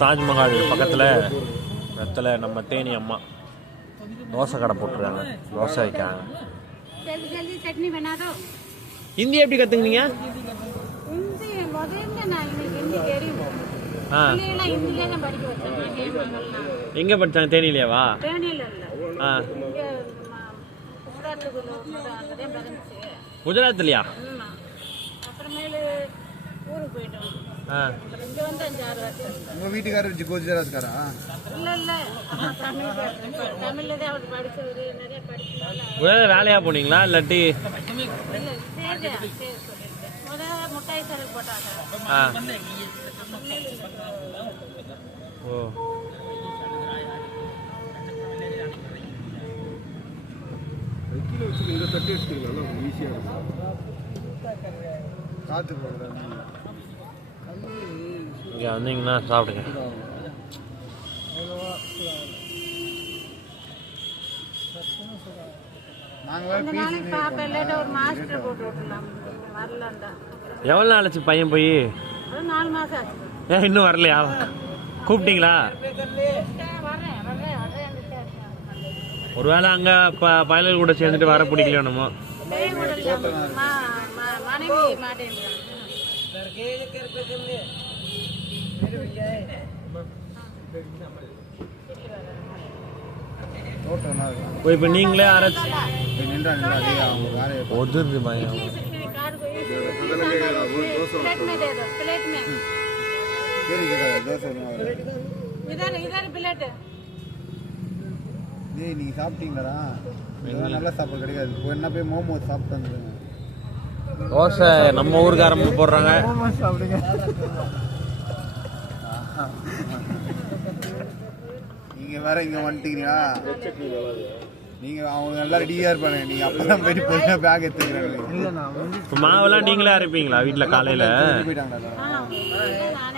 தாஜ்மஹால் பக்கத்தில் வெத்தலை நம்ம தேனி அம்மா தோசை கடை போட்டுருக்காங்க, தோசை வைக்காங்க. ஹிந்தி எப்படி கற்றுக்குனீங்க? எங்கே படித்தாங்க? தேனியிலேவா? ஆ, குஜராத்லையா? உங்க வீட்டுக்காரர் குஜராத்காரா? வேலையா போனீங்களா இல்லாட்டி? ஓ, இங்கே வந்தீங்கன்னா சாப்பிடுங்க. எவ்வளோ நாள் ஆச்சு பையன் போய்? ஏன் இன்னும் வரலையா? கூப்பிட்டீங்களா? ஒருவேளை அங்கே பயலர் கூட சேர்ந்துட்டு வர பிடிக்கலையோ நம்ம. இப்போ நீங்களே அரைச்சி ஒதுருது பயம். நீங்க சாப்பிட்டீங்களா? நல்ல சாப்பாடு கிடைக்காது. என்ன போய் மோமோஸ் சாப்பிட்டு வந்துருங்க. தோசை நம்ம ஊருக்காரங்க போடுறாங்க. சாப்பிடுங்க. நீங்க வேற இங்க வந்துட்டீங்களா? நீங்க அவங்க நல்லா ரெடியா இருப்பாங்க. நீங்க அப்பதான் போயிட்டு போய் பேக் எடுத்துக்கிறாங்க. மாவெல்லாம் நீங்களே அரைப்பீங்களா வீட்டுல? காலையில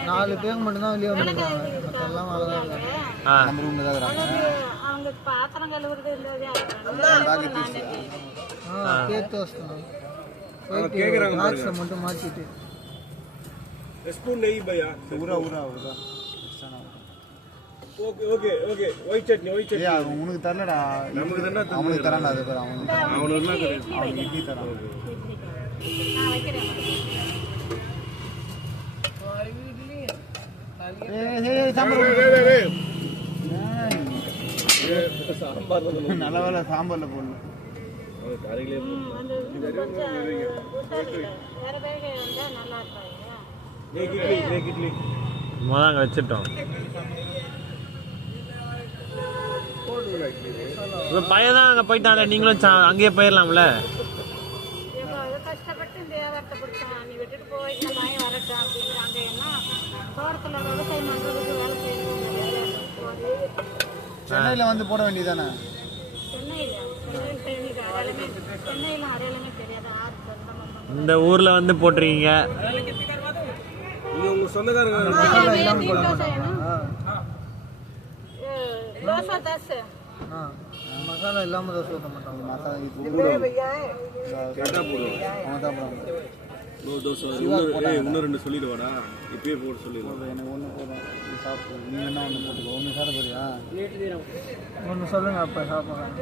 4 பேருக்கு மட்டும் தான் வெளியே வந்துருக்காங்க. மத்தெல்லாம் நம்ம ரூம்ல தான் இருக்காங்க. அவங்க பாத்திரம் கழுவுறது கேக்குறாங்க மட்டும் மாத்திட்டு ஸ்பூன் நெய் பையா ஊரா ஊரா ஊரா. Okay okay okay. White chutney உனக்கு தரலடா, நமக்கு தான. அவனுக்கு தரான்டா. அது பேர் அவனுக்கு இட்லி தரான். நான் வைக்கிறேன். நல்ல வேலை சாம்பார்ல போடணும். வச்சிட்டோம். பையன் தான் அங்க போயிட்டாங்க, நீங்களும் அங்கேயே போயிடலாம்ல. சென்னையில வந்து போட வேண்டியதானே? இந்த ஊர்ல வந்து போட்டுருக்கீங்க. உங்க சொந்தக்காரங்க மசாலா இல்லாம தான் சொல்ல மாட்டாங்க. மசாலா இன்னும் 2 சொல்லிடுவாடா. இப்பயே போட்டு சொல்லிடுவோம். எனக்கு 1 போதும். சாப்பிடு. நீ என்ன 1 போட்டுக்கோ. 1 சாப்பிட போறியா? 1 சொல்லுங்க. அப்ப சாப்பிடுறேன்.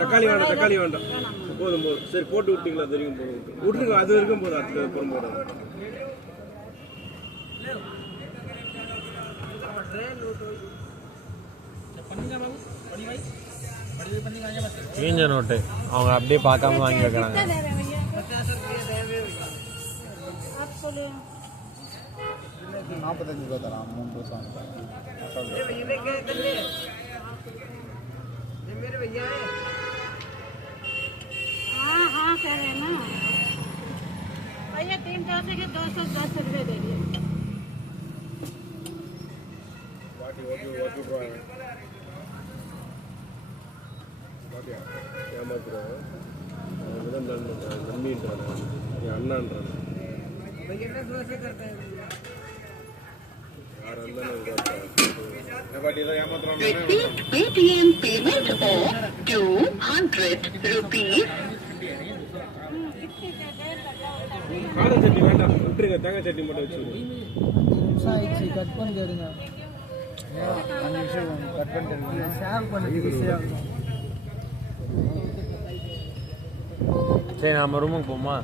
தக்காளி வேண்டாம், தக்காளி வேண்டாம். போதும் போதும். சரி போட்டு விட்டீங்களா? தெரியும் போதும். விட்டுருங்க. அது வரைக்கும் போதும். அது அப்புறம் போதும். கிழிஞ்ச நோட்டு அவங்க அப்படியே பார்க்காம வாங்கி வைக்கிறாங்க. 45 ரூபா தரான். 3 தோசை भैया 3 डोसे के 210 रुपये दे दिए. Paytm payment of 200 rupees. கார சட்னி வேண்டாம், விட்டுருங்க. தேங்காய் சட்னி மட்டும் வச்சு நிமிஷம் ஆயிடுச்சு, கட் பண்ணிட்டு எடுங்க. 5 நிமிஷம் கட் பண்ணிட்டு எடுங்க. ஷேர் பண்ணி ஈஸியாக இருக்கும். சரி நம்ம ரூமுக்கு போமா.